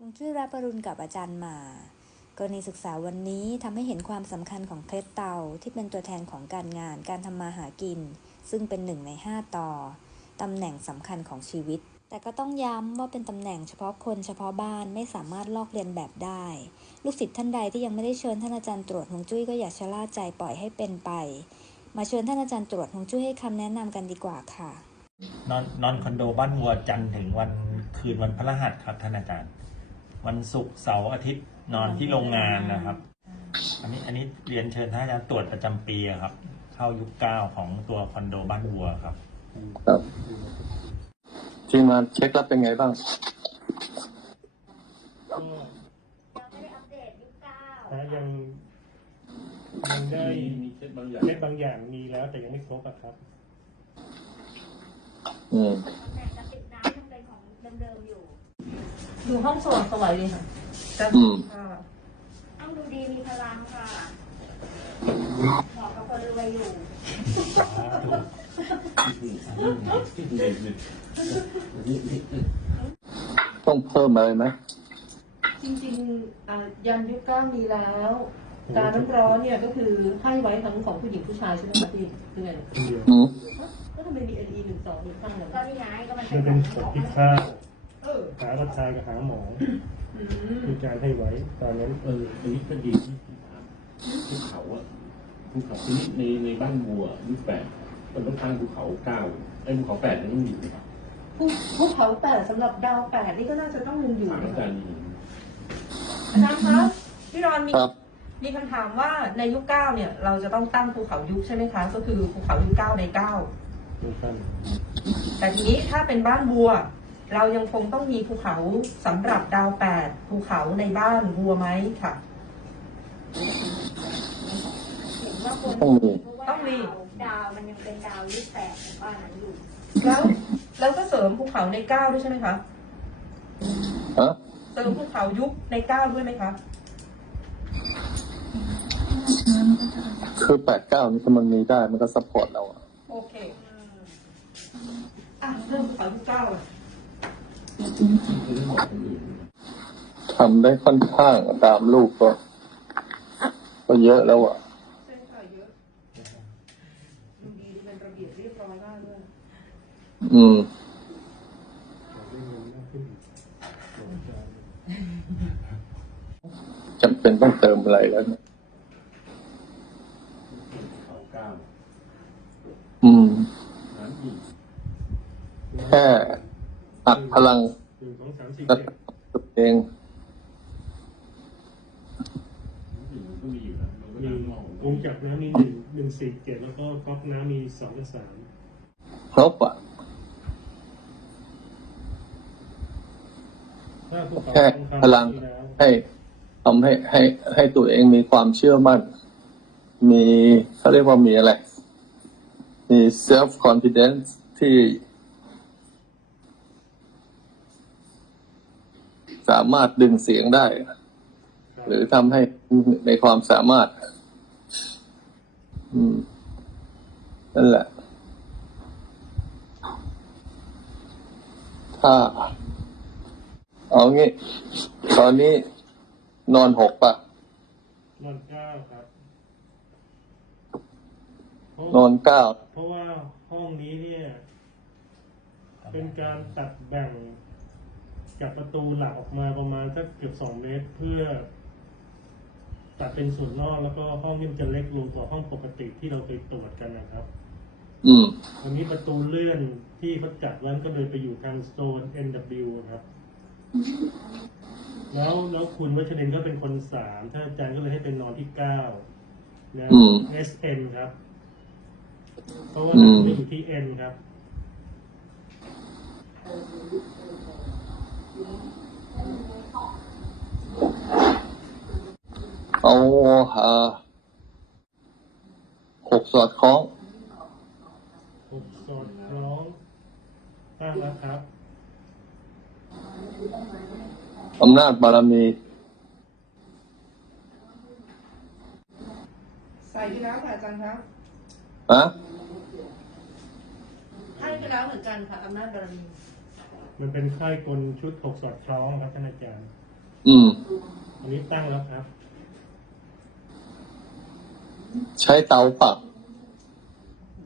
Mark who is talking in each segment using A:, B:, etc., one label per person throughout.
A: ฮวงจุ้ยรับปรุณกับอาจารย์มากรณีศึกษาวันนี้ทำให้เห็นความสำคัญของเคล็ดเตาที่เป็นตัวแทนของการงานการทำมาหากิน ซึ่งเป็นหนึ่งในห้าต่อตำแหน่งสำคัญของชีวิต แต่ก็ต้องย้ำว่าเป็นตำแหน่งเฉพาะคนเฉพาะบ้านไม่สามารถลอกเลียนแบบได้ ลูกศิษย์ท่านใดที่ยังไม่ได้เชิญท่านอาจารย์ตรวจฮวงจุ้ยก็อย่าชะล่าใจปล่อยให้เป็นไป มาเชิญท่านอาจารย์ตรวจฮวงจุ้ยให้คำแนะนำกันดีกว่าค่ะ
B: นอนนอนคอนโดบ้านวัวจันทร์ถึงวันคืนวันพฤหัสครับท่านอาจารย์ วันศุกร์เสาร์อาทิตย์นอนที่โรงงานนะครับ อันนี้อันนี้เรียนเชิญท่านอาจารย์ตรวจประจำปีอะครับ เข้ายุคเก้าของตัวคอนโดบ้านวัวครับ
C: ครับทีมงานเช็คแล้วเป็นไงบ้าง
D: นะยังยังได้
E: มีเคล็ดบางอย่าง
D: เล็บบางอย่างมีแล้ว แต่ยังไม่ครบอะครับ
C: อืม
F: แต่กระติกน้ำยังเป็นของเดิมๆอยู่
G: ดูห้องสว่างสวยดีค่ะ
C: อืม
G: อ่า
F: ต้องดูดีมีพลังค่ะเหมาะกับคนรวยอยู่
C: ต้องเพิ่มอะไรไหม
G: จริงๆอ่ายันยุคเก้ามีแล้ว การน้ำร้อนเนี่ยก็คือให้ไว้ทั้งของผู้หญิงผู้ชายใช่ไหมคะพี่คือไง
C: อืม
G: ก็ทำไมมี NE หนึ่งสองหนึ่งข้างเลย
F: ก็นี่ไงก็มัน
D: มันเป็นกฎที่ข้าว
G: เออ
D: หากระชายกับหางหมอ
G: อืม
D: มีการให้ไว้ตอนนั้น
E: เอออันนี้ก็ดีที่ผมถามภูเขาอะภูเขาทีนี้ในในบ้านบัวยุคแปดมันต้องตั้งภูเขาเก้าไอ้ภูเขาแปดยังต้องอยู่นะครับ
G: ภูภูเขาแปดสำหรับดาวแปดนี่ก็น่าจะต้องยังอยู่
E: ถาม
G: นะ
E: อา
G: คะ
E: จารย์
G: อาจารย์คะพี่รอนมี
C: ครับ
G: มีคำถามว่าในยุคเก้าเนี่ย เราจะต้องตั้งภูเขายุคใช่ไหมคะ ก็คือภูเขายุคเก้าในเก้า
D: ดูกัน
G: แต่ทีนี้ถ้าเป็นบ้านวัว เรายังคงต้องมีภูเขาสำหรับดาวแปดภูเขาในบ้านวัวไหมค่ะ
F: เห็นว่าคน
C: ต้องมี
G: ต้องมี
F: ดาวมันยังเป็นดาวยี่แปดของบ้านนั้นอยู่
G: แล้วแล้วก็เสริมภูเขาในเก้าด้วยใช่ไหมคะ
C: ฮะ
G: เสริมภูเขายุคในเก้าด้วยไหมคะ
C: คือแปดเก้านี่ถ้ามันมีได้มันก็ซัพพอร์ตเราอะ
G: โอเคอะเริ่มภูเขายุคเก้าอะ
C: ทำได้ค่อนข้างตามลูกก็ ก็เยอะแล้วอะ
G: เส้นค่ะเยอะดูดีดูเป็นระเบียบเรียบร้อยมากเลย
C: อืม
D: ได้เงินมากขึ้นอีกหลงใจ
C: จำเป็นต้องเติมอะไรแล้วเนี่ย
E: ภูเขาเก้า
C: อืม
E: น้ำอีก
C: แค่ อัดพลัง
D: หนึ่งสองสามสี่
C: และ
D: เจ็ด
C: ตัวเอง
E: น้ำอีกมันก็มีอยู่แล้วมันก็
D: มี
E: น้ำมอง
D: วงจับน้ำมีหนึ่งหนึ่งสี่เจ็ดแล้วก็ก๊อกน้ำมีสองกับสาม
C: ครบอะ
D: ถ้าภูเขา
C: แค่
D: ทองคำ
C: พลัง
D: มีแล้ว
C: ให้ทำให้ให้ให้ตัวเองมีความเชื่อมั่น มีเขาเรียกว่ามีอะไร มี self confidence ที่ สามารถดึงเสียงได้ หรือทำให้ในความสามารถ อืม นั่นแหละ ถ้า เอางี้ ตอนนี้นอนหกปะ
D: นอนเก้าครับเพราะ
C: นอนเก้า
D: เพราะว่าห้องนี้เนี่ย เป็นการตัดแบ่ง จากประตูหลักออกมาประมาณสักเกือบสองเมตรเพื่อ ตัดเป็นส่วนนอกแล้วก็ห้องนี้มันจะเล็กลงกว่าห้องปกติที่เราไปตรวจกันนะครับ
C: อืม
D: วันนี้ประตูเลื่อนที่เขาจัดไว้ก็เลยไปอยู่ทางโซน NW ครับ แล้วแล้วคุณวัชรินทร์ก็เป็นคนสามท่านอาจารย์ก็เลยให้เป็นนอนที่เก้านะ
C: อืม
D: SM ครับ เพราะว่า
C: อืม
D: จะอยู่ที่ N ครับ
C: เอาหาหกสอดคล้อง
D: หกสอดคล้องตั้งแล้วครับ
C: อำนาจบารมี
G: ใส่ไปแล้วค่ะอาจารย์ครับ
C: ฮะ
G: ให้ไปแล้วเหมือนกันค่ะอำนาจบารมี
D: มันเป็นค่ายกลชุดหกสอดคล้องครับท่านอาจารย์
C: อืม
D: อันนี้ตั้งแล้วครับ
C: ใช้เตาปัก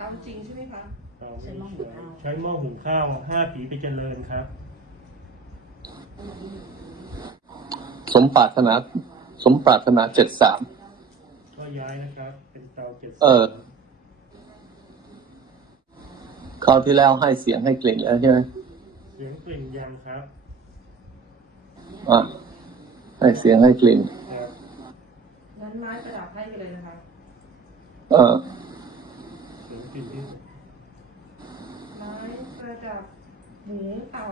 G: ตามจริงใช่ไหมคะ
D: เราไม่ช่วยใช้หม้อหุงข้าวห้าผีไปเจริญครับ
C: สมปรารถนา สมปรารถนาเจ็ดสาม
D: ก็ย้ายนะครับ เป็นเตาเจ็ด
C: เออคราวที่แล้วให้เสียงให้กลิ่นแล้วใช่ไหม
D: เสียงกลิ่นยังครับ
C: อะให้เสียงให้กลิ่น
D: ครับ
G: งั้นไม้ประดับให้ไปเลยนะคะ
C: เออ
G: ไม้ประดับหมูเต่า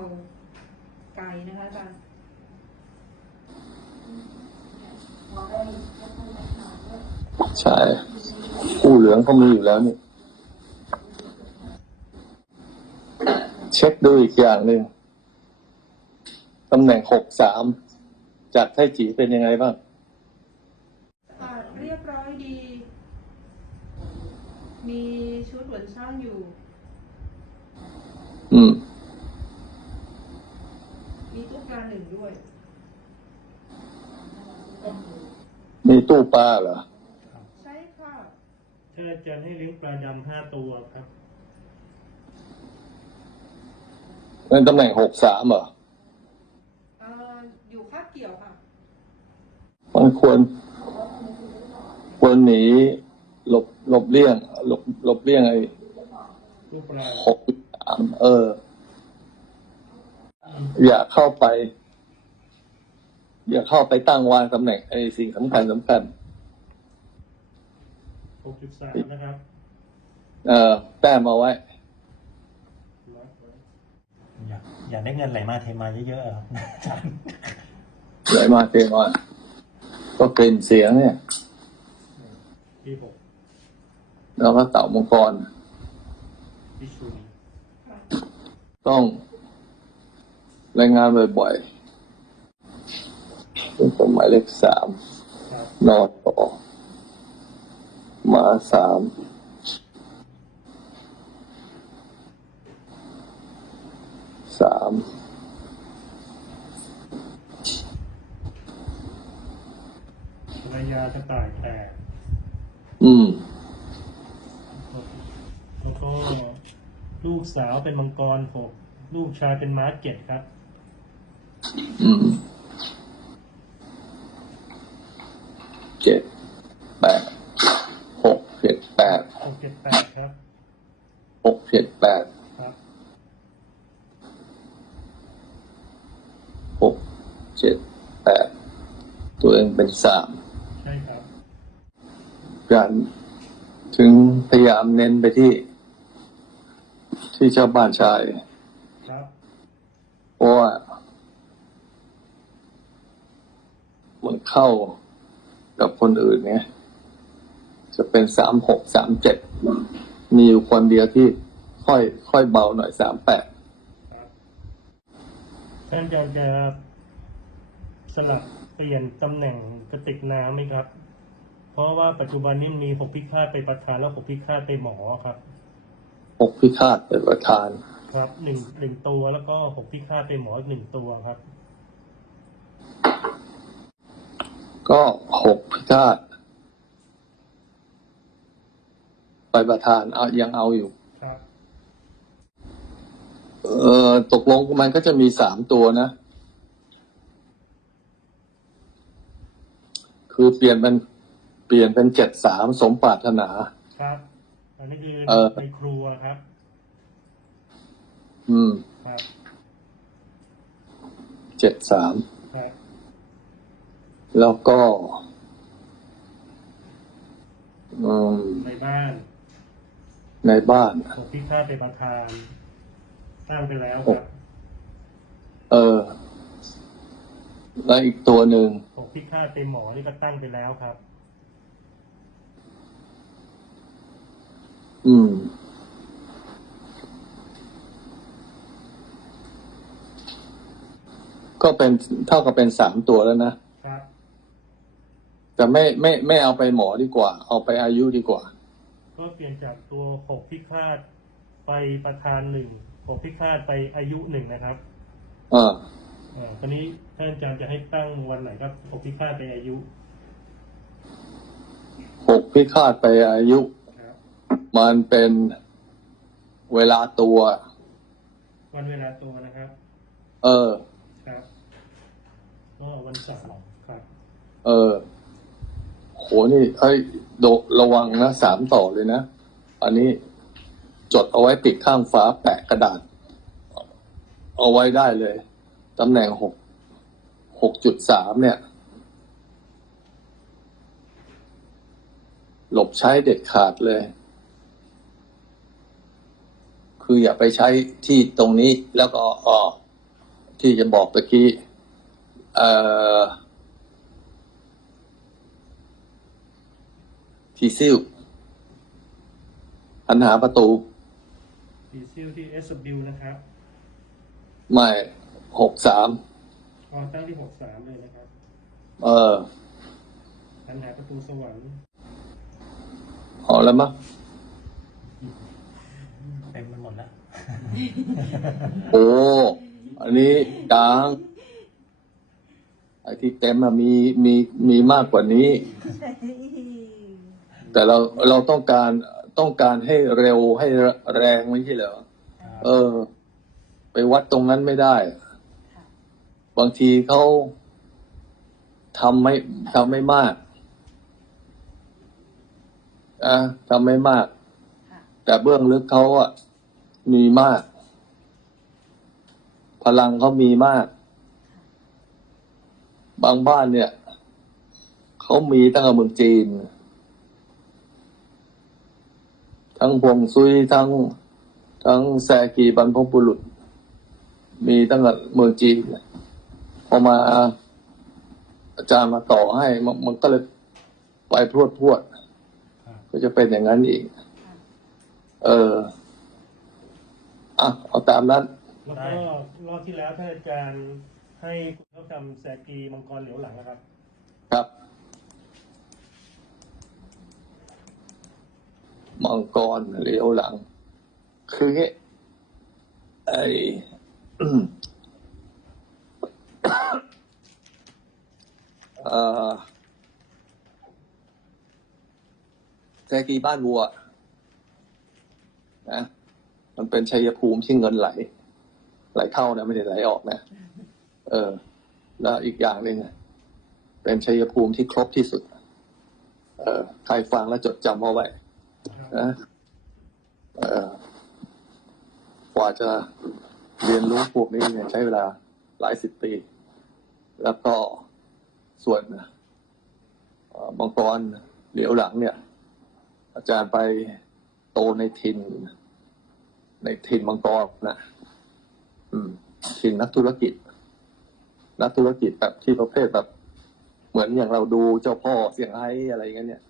G: ไก่นะคะอาจารย์
C: ใช่ผู้เหลืองเขามีอยู่แล้วนี่ เช็คดูอีกอย่างหนึ่งตำแหน่งหกสามจากไทจีเป็นยังไงบ้าง
G: อ่าเรียบร้อยดี มีชุดเหมือนช่างอยู่
C: อืม
G: มีตู้ปลาหนึ่งด้วย
C: มีตู้ปลาเหรอ
G: ใช่ค่ะ
D: ท่านอาจารย์ให้เลี้ยงปลาดำห้าตัวครับ
C: เป็นตำแหน่งหกสามเหรอ
G: อ่าอยู่คาบเกี่ยวค่ะ
C: มันควร ควรหนี หลบหลบเลี่ยงหลบหลบเลี่ยงไอ้
D: ลูกปลา
C: หกสามเออ อย่าเข้าไป อย่าเข้าไปตั้งวางตำแหน่งไอ้สิ่งสำคัญสำคัญ
D: หกจุดสามนะครับ
C: เออแต้มเอาไว้
D: ล็อกไว้
B: อยากอยากได้เงินไหลมาเทมาเยอะๆครับอาจารย์
C: ไหลมาเทมาก็กลิ่นเสียงเนี่ย
D: ที่หก
C: แล้วก็เต่ามังกร ต้องรายงานบ่อยๆเป็นต้นหมายเลขสามนอต่อมาสามสาม
D: ภรรยากระต่ายแตก
C: อืม
D: แล้วก็ลูก สาวเป็นมังกรหกลูกชายเป็นม้าเจ็ดครับ
C: อืมเจ็ดแปดหกเจ็ดแปด
D: หกเจ็ดแปดครับ
C: หกเจ็ดแปด
D: ครับ
C: หกเจ็ดแปดตัวเองเป็นสาม
D: ใช่ครับ
C: การถึงพยายามเน้นไปที่ ที่เจ้าบ้านชาย
D: ครับ
C: เพราะว่ามันเข้ากับคนอื่นไงจะเป็นสามหกสามเจ็ดมีอยู่คนเดียวที่ค่อย ค่อยเบาหน่อยสามแปด
D: ครับท่านอาจารย์จะสลับเปลี่ยนตำแหน่งกระติกน้ำไหมครับ เพราะว่าปัจจุบันนี้มีหกพิฆาตไปประธานแล้วหกพิฆาตไปหมอครับ
C: หกพิฆาตเป็นประธาน
D: ครับหนึ่งหนึ่งตัวแล้วก็หกพิฆาตไปหมออีกหนึ่งตัวครับ
C: ก็หกพิฆาตไปประธานเอายังเอาอยู่
D: ครับ
C: เออตกลงมันก็จะมีสามตัวนะ คือเปลี่ยนเป็นเปลี่ยนเป็นเจ็ดสามสมปรารถนา
D: ครับ อันนี้คือ
C: เออ
D: ในครัวครับ
C: อืม
D: ครับ
C: เจ็ดสาม
D: ครับ
C: แล้วก็ อืม
D: ในบ้าน
C: ในบ้าน
D: หกพิฆาตไปประธานตั้งไปแล้วครับ
C: เออแล้วอีกตัวหนึ่ง
D: หกพิฆาตไปหมอนี่ก็ตั้งไปแล้วครับ
C: อืม ก็เป็นเท่ากับเป็นสามตัวแล้วนะ
D: ครับ
C: แต่ไม่ไม่ไม่เอาไปหมอดีกว่า เอาไปอายุดีกว่า
D: ก็เปลี่ยนจากตัวหกพิฆาตไปประธานหนึ่งหกพิฆาตไปอายุหนึ่งนะครับ
C: เออ
D: อ่าตอนนี้ท่านอาจารย์จะให้ตั้งวันไหนครับหกพิฆาตไปอายุ
C: หกพิฆาตไปอายุ
D: ครับ
C: มันเป็นเวลาตัว
D: วันเวลาตัวนะครับ
C: เออ
D: ครับก็วันเสาร์ครับ
C: เออ โหนี่เอ้ยโดระวังนะสามต่อเลยนะ อันนี้จดเอาไว้ติดข้างฝาแปะกระดาษ เอาไว้ได้เลยตำแหน่งหกหกจุดสามเนี่ย หลบใช้เด็ดขาดเลย คืออย่าไปใช้ที่ตรงนี้แล้วก็อ๋อที่จะบอกตะกี้เอ่อทีซิลหันหาประตู
D: ดีซิลที่ SW นะครับ
C: ไม่หกสาม
D: พอตั้งที่หกสามเลยนะครับ
C: เออ
D: ปัญหาประตูสวรรค์
C: พอแล้วมั้ง
B: เต็มไปหมดแล้ว
C: โอ้ อันนี้กลางไอ้ที่เต็มอะมีมีมีมากกว่านี้ แต่เราเราต้องการต้องการให้เร็วให้แรงไม่ใช่เหรอเออ ไปวัดตรงนั้นไม่ได้ บางทีเขาทำไม่ทำไม่มากอะทำไม่มาก แต่เบื้องลึกเขาอะ มีมาก พลังเขามีมาก บางบ้านเนี่ยเขามีตั้งแต่เมืองจีน ทั้งพวงซุยทั้ง ทั้งแซกีบรรพบุรุษ มีตั้งแต่เมืองจีนพอมาอาจารย์มาต่อให้ มันมันก็เลยไปพรวดพรวด
B: ครับ
C: ก็จะเป็นอย่างนั้นอีก เออ อะเอาตามนั้น
D: แล้วก็รอบที่แล้วท่านอาจารย์ให้คุณเขาทำแซกีมังกรเหลียวหลังนะครับ
C: ครับ มังกรเลี้ยวหลัง คืองี้ไอเอ่อแจกีบ้านวัวนะ มันเป็นชัยภูมิที่เงินไหล ไหลเข้านะไม่ได้ไหลออกนะ เออ แล้วอีกอย่างหนึ่งอะเป็นชัยภูมิที่ครบที่สุด เออใครฟังแล้วจดจำเอาไว้นะเอ่อกว่าจะเรียนรู้พวกนี้เนี่ยใช้เวลาหลายสิบปี แล้วก็ส่วนเอ่อมังกรเหลียวหลังเนี่ย อาจารย์ไปโตในทิน ในทินมังกรนะอืมนักธุรกิจ นักธุรกิจแบบที่ประเภทแบบ เหมือนอย่างเราดูเจ้าพ่อเสียงไฮ้อะไรอย่างเงี้ยเนี่ย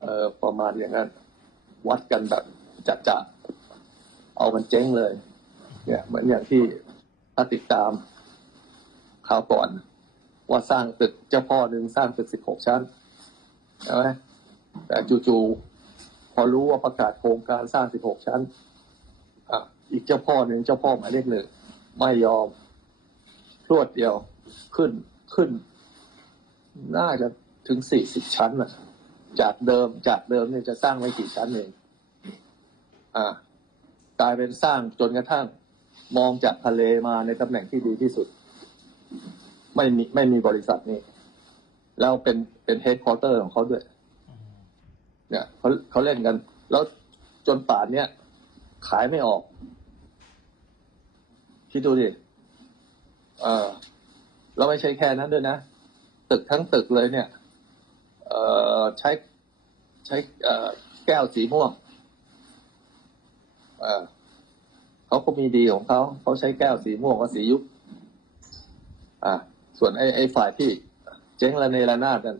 C: เออประมาณอย่างนั้น วัดกันแบบจัดจเอามันเจ๊งเลย เนี่ยเหมือนอย่างที่ถ้าติดตามข่าวก่อน ว่าสร้างตึกเจ้าพ่อหนึ่งสร้างตึกสิบหกชั้นใช่ไหมแต่จู่ๆพอรู้ว่าประกาศโครงการสร้างสิบหกชั้น อีกเจ้าพ่อหนึ่งเจ้าพ่อหมายเลขหนึ่งไม่ยอมพรวดเดียวขึ้นขึ้น น่าจะถึงสี่สิบชั้นอะจากเดิมจากเดิมเนี่ยจะสร้างไว้กี่ชั้นเองอ่ากลายเป็นสร้างจนกระทั่งมองจากทะเลมาในตำแหน่งที่ดีที่สุด ไม่มีไม่มีบริษัทนี้ แล้วเป็นเป็นเฮดคอร์เตอร์ของเขาด้วย เนี่ยเขาเขาเล่นกัน แล้วจนป่านเนี้ยขายไม่ออก คิดดูดิเออแล้วไม่ใช่แค่นั้นด้วยนะ ตึกทั้งตึกเลยเนี่ย เออใช้ใช้เออแก้วสีม่วงเออเขาก็มีดีของเขาเขาใช้แก้วสีม่วงกับสียุบอ่า ส่วนไอ้ไอ้ฝ่ายที่เจ๊งระเนระนาดนั่น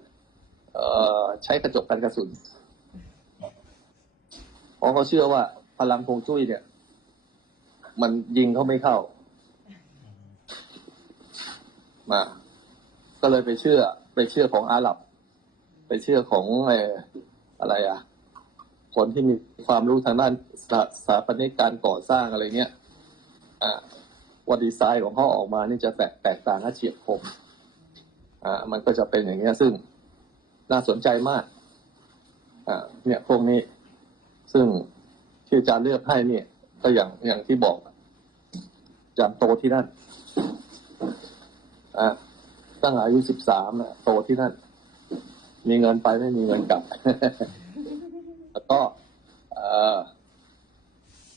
C: เอ่อใช้กระจกกันกระสุนเพราะเขาเชื่อว่าพลังคงจุ้ยเนี่ย มันยิงเขาไม่เข้า มา ก็เลยไปเชื่อ ไปเชื่อของอาหรับ ไปเชื่อของอออะไรอะ คนที่มีความรู้ทางด้านสถาาปนิกการก่อสร้างอะไรเงี้ยอ่าว่าดีไซน์ของเขาออกมานี่จะแตกแตกต่างและเฉียบคมอ่ามันก็จะเป็นอย่างเงี้ย ซึ่งน่าสนใจมากอ่าเนี่ยพวกนี้ ซึ่งที่อาจารย์เลือกให้เนี่ย ก็อย่างอย่างที่บอกอาจารย์โตที่นั่น อ่าตั้งอายุสิบสามโตที่นั่น มีเงินไปไม่มีเงินกลับ แล้วก็เอ่อ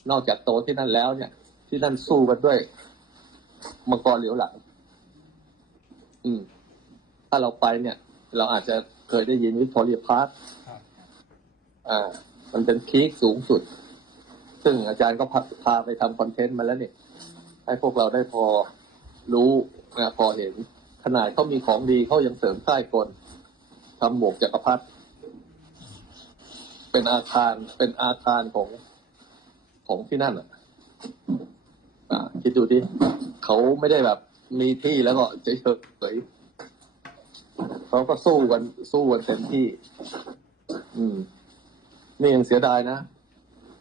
C: นอกจากโตที่นั่นแล้วเนี่ย ที่นั่นสู้กันด้วยมังกรเหลียวหลัง อืม ถ้าเราไปเนี่ย เราอาจจะเคยได้ยินวิกตอเรียพาร์ค
D: ครับ
C: อ่า มันเป็นพีคสูงสุด ซึ่งอาจารย์ก็พาพาไปทำคอนเทนต์มาแล้วเนี่ยให้พวกเราได้พอ รู้นะพอเห็น ขนาดเขามีของดีเขายังเสริมใต้กลทำหมวกจักรพรรดิเป็นอาคารเป็นอาคารของของที่นั่นอะคิดดูดิเขาไม่ได้แบบมีที่แล้วก็เฉยๆเขาก็สู้กันสู้กันเต็มที่ อืม นี่ยังเสียดายนะ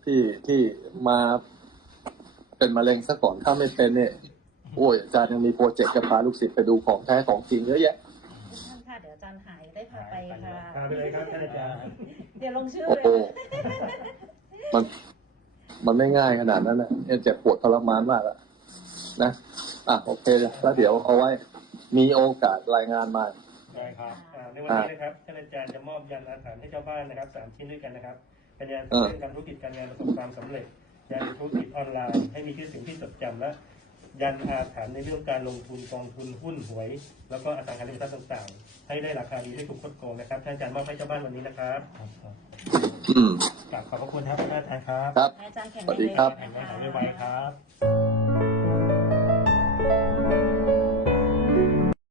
C: ที่ที่มาเป็นมะเร็งซะก่อนถ้าไม่เป็นเนี่ย โอ้ยอาจารย์ยังมีโปรเจกต์จะพาลูกศิษย์ไปดูของแท้ของจริงเยอะแยะ
F: ท่านค่ะเดี๋ยวอาจารย์หายได้พาไปค่ะ
D: พาไปเลยครับท่านอาจารย์
F: เดี๋ยวลงชื่อ
C: โอ้
F: เลย
C: โหมันมันไม่ง่ายขนาดนั้นนะเนี่ยเจ็บปวดทรมานมากอะนะอะโอเคแล้วเดี๋ยวเอาไว้ มีโอกาสรายงานมา
D: ได้ครับอ่าในวันนี้นะครับท่านอาจารย์จะมอบยันอาถรรพ์ให้เจ้าบ้านนะครับสามชิ้นด้วยกันนะครับเป็นยัน
C: อ่า
D: เรื่องการธุรกิจการงานประสบความสำเร็จยันธุรกิจออนไลน์ให้มีชื่อเสียงที่จดจำและ ยันอาถรรพ์ในเรื่องการลงทุนกองทุนหุ้นหวย แล้วก็อสังหาริมทรัพย์ต่างๆ ให้ได้ราคาดีไม่ถูกคดโกงนะครับท่านอาจารย์มอบให้เจ้าบ้านวันนี้นะครับ
C: อืม
D: กราบขอบพระคุณครับท่านอาจารย์ครับ
C: ครับ
F: ให้อาจารย์แข็ง
C: สวัสดีครับ
F: แง
D: แข็งแรง
F: นะะ
D: ไวๆครับ